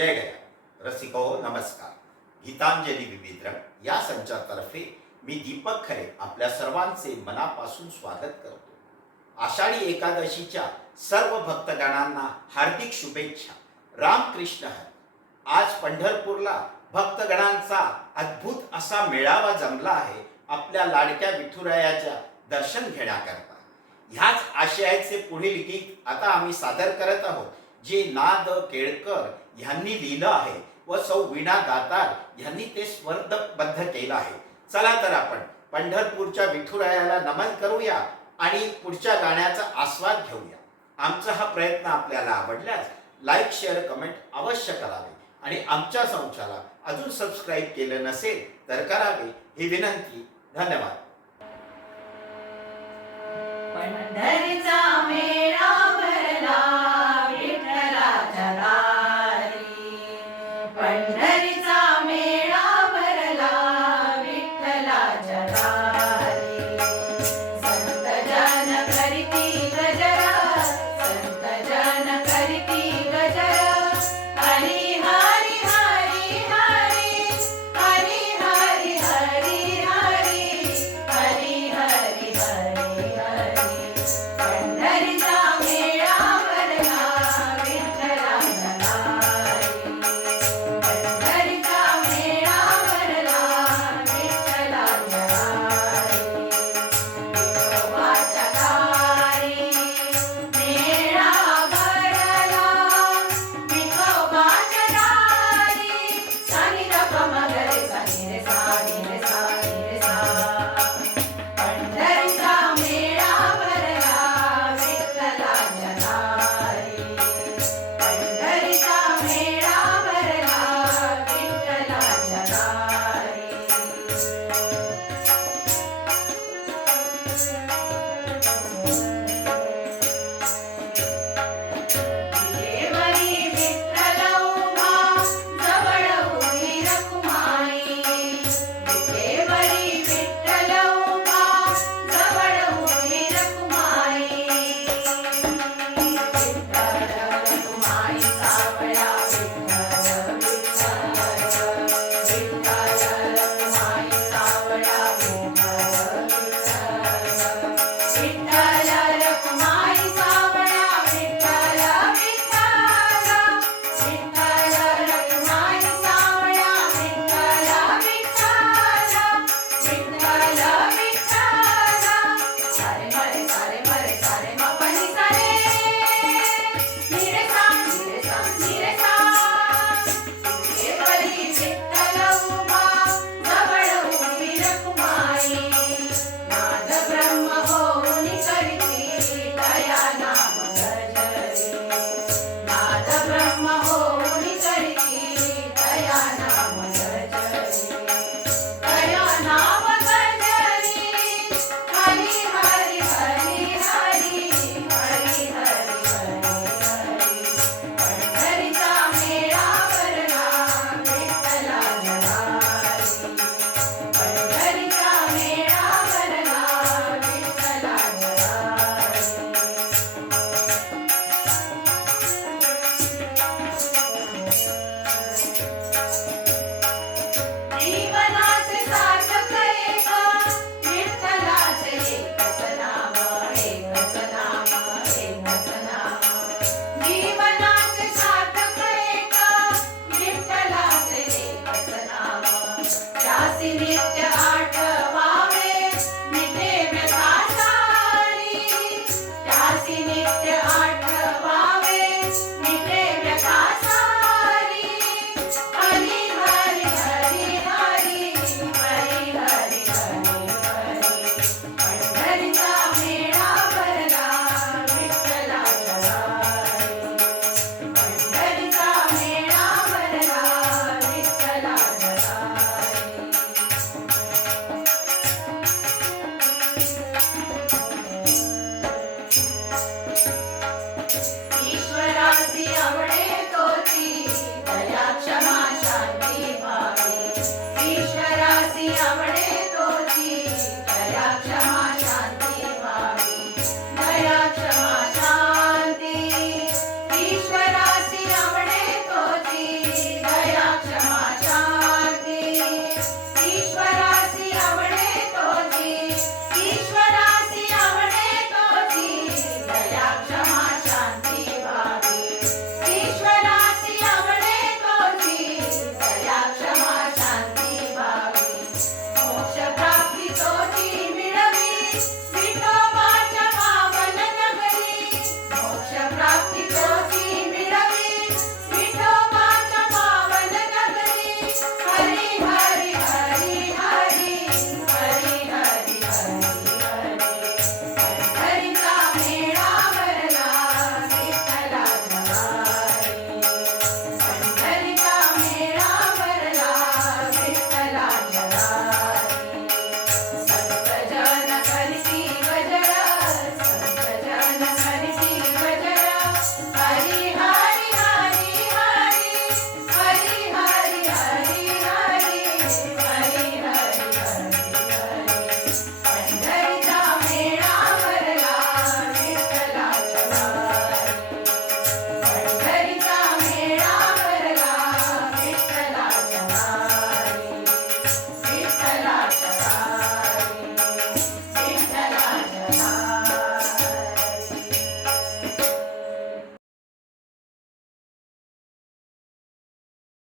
रसिको नमस्कार। गीतांजली विविध या संचातर्फे मी दीपक खरे आपल्या सर्वांचे मनापासून स्वागत करतो. आषाढी एकादशीच्या सर्व भक्तगणांना हार्दिक शुभेच्छा. रामकृष्ण हर. आज पंढरपूरला भक्तगणांचा अद्भुत असा मेळावा जमला आहे आपल्या लाडक्या विठुरायाच्या दर्शन घेण्याकरता. ह्याच आशयाचे पुढील गीत आता आम्ही सादर करत आहोत. जे नाद केळकर ह्यांनी लिहिलं आहे व सौ विणा दातार यांनी ते स्वर्धबद्ध केलं आहे. चला तर आपण पंढरपूरच्या विठुरायाला नमन करूया आणि पुढच्या गाण्याचा आस्वाद घेऊया. आमचा हा प्रयत्न आपल्याला आवडल्यास लाईक शेअर कमेंट अवश्य करावे आणि आमच्या संचाला अजून सबस्क्राईब केलं नसेल तर करावे ही विनंती. धन्यवाद.